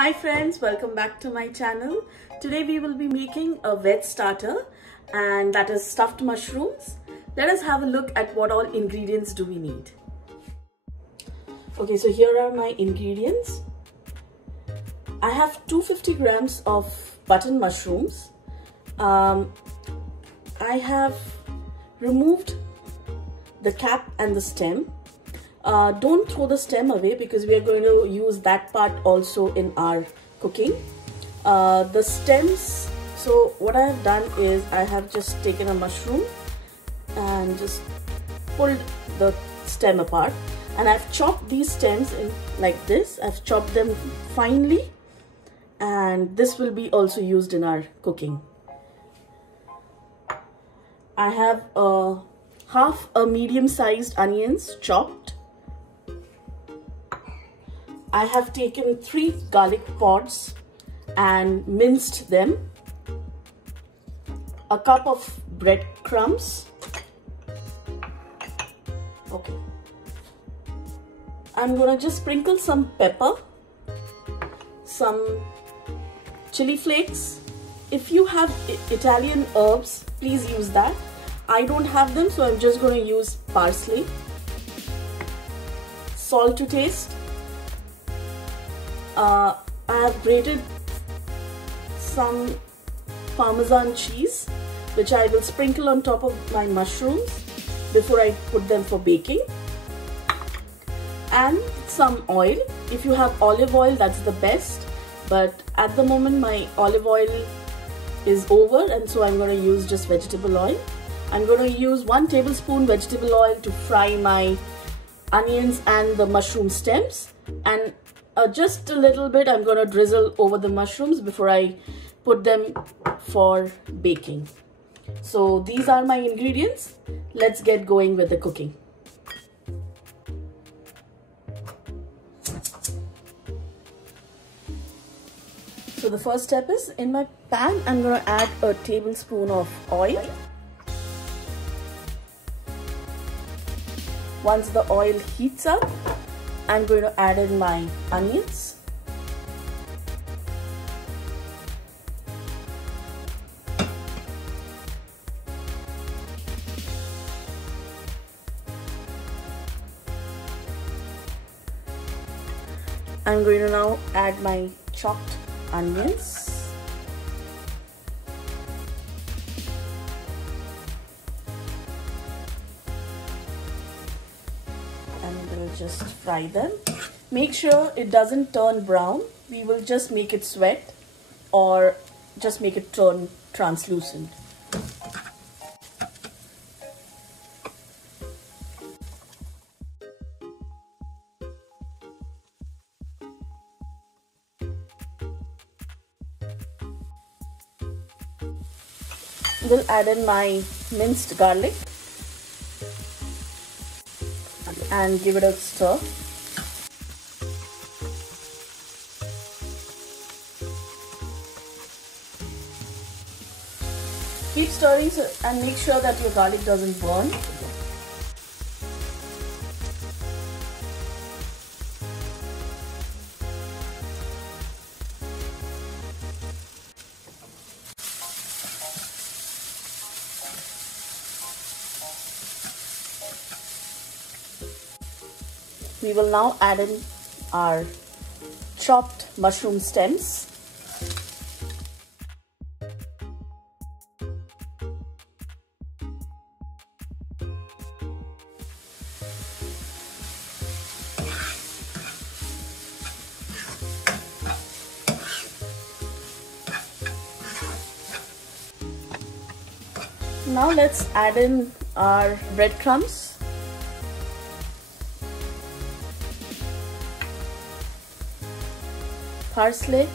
Hi friends, welcome back to my channel. Today we will be making a veg starter, and that is stuffed mushrooms. Let us have a look at what all ingredients do we need. Okay, so here are my ingredients. I have 250 grams of button mushrooms. I have removed the cap and the stem. Don't throw the stem away because we are going to use that part also in our cooking. The stems, so what I have done is I have just taken a mushroom and just pulled the stem apart, and I've chopped these stems in like this. I've chopped them finely, and this will be also used in our cooking. I have half a medium-sized onions chopped. I have taken 3 garlic pods and minced them. A cup of breadcrumbs. Okay. I'm gonna just sprinkle some pepper, some chili flakes. If you have Italian herbs, please use that. I don't have them, so I'm just going to use parsley. Salt to taste. I have grated some Parmesan cheese, which I will sprinkle on top of my mushrooms before I put them for baking. And some oil. If you have olive oil, that's the best. But at the moment, my olive oil is over, and so I'm going to use just vegetable oil. I'm going to use 1 tablespoon vegetable oil to fry my onions and the mushroom stems, and just a little bit I'm going to drizzle over the mushrooms before I put them for baking. So these are my ingredients. Let's get going with the cooking. So the first step is, in my pan I'm going to add a tablespoon of oil. Once the oil heats up, I'm going to add in my onions. I'm going to now add my chopped onions. Just fry them. Make sure it doesn't turn brown. We will just make it sweat or just make it turn translucent. We'll add in my minced garlic and give it a stir. Keep stirring and make sure that your garlic doesn't burn. We will now add in our chopped mushroom stems. Now let's add in our breadcrumbs. Parsley,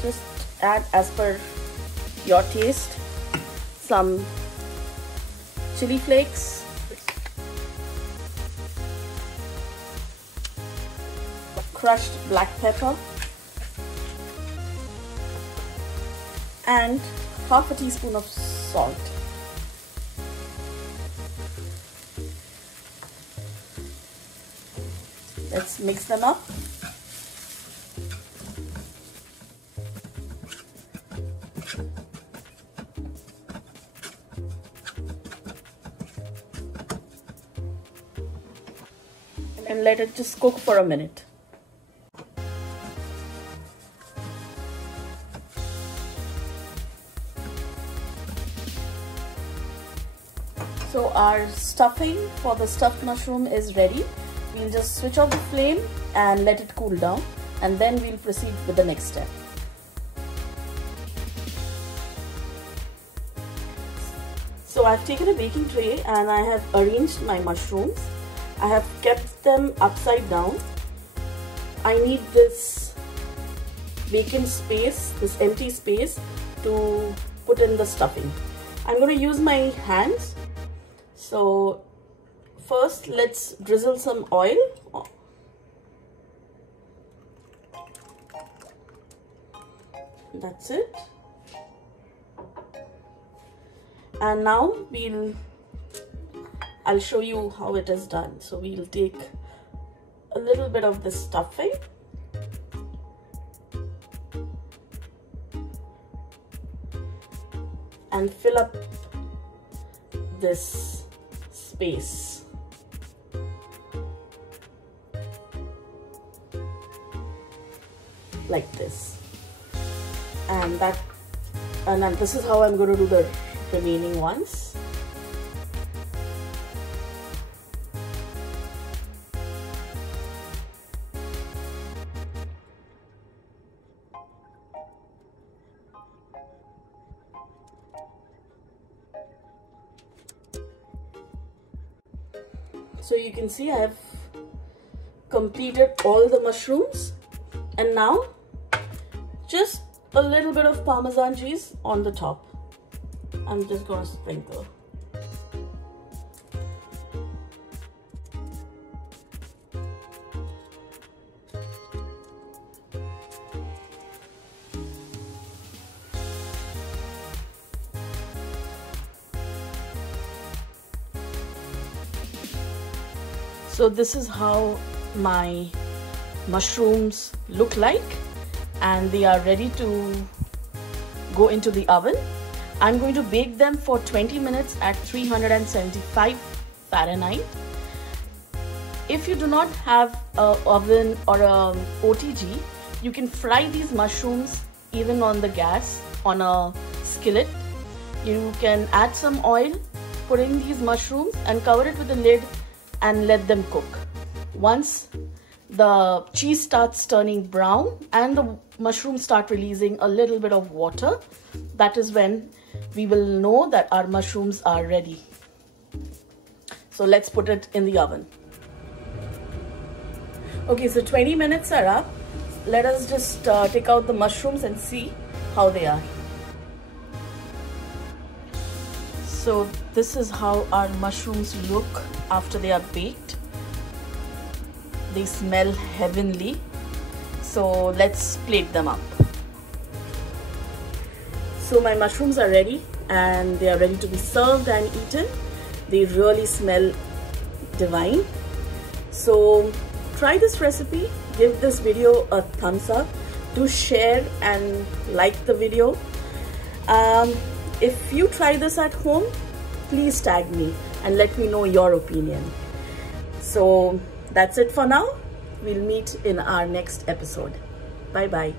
just add as per your taste. Some chili flakes, crushed black pepper, and half a teaspoon of salt. Let's mix them up. And let it just cook for a minute. So our stuffing for the stuffed mushroom is ready. We'll just switch off the flame and let it cool down, and then we'll proceed with the next step. So I've taken a baking tray and I have arranged my mushrooms. I have kept them upside down. I need this vacant space, this empty space, to put in the stuffing. I'm going to use my hands. So first let's drizzle some oil. That's it. And now I'll show you how it is done. So we'll take a little bit of this stuffing and fill up this space. Like this. And this is how I'm going to do the remaining ones. So you can see I have completed all the mushrooms, and now just a little bit of Parmesan cheese on the top. I'm just going to sprinkle. So this is how my mushrooms look like, and they are ready to go into the oven. I'm going to bake them for 20 minutes at 375 Fahrenheit. If you do not have an oven or a OTG, you can fry these mushrooms even on the gas on a skillet. You can add some oil, put in these mushrooms and cover it with a lid and let them cook. Once the cheese starts turning brown and the mushrooms start releasing a little bit of water, that is when we will know that our mushrooms are ready. So let's put it in the oven. Okay, so 20 minutes are up. Let us just take out the mushrooms and see how they are. So this is how our mushrooms look after they are baked. They smell heavenly. So let's plate them up. So my mushrooms are ready and they are ready to be served and eaten. They really smell divine. So try this recipe, give this video a thumbs up, do share and like the video. If you try this at home, please tag me and let me know your opinion. So that's it for now. We'll meet in our next episode. Bye bye.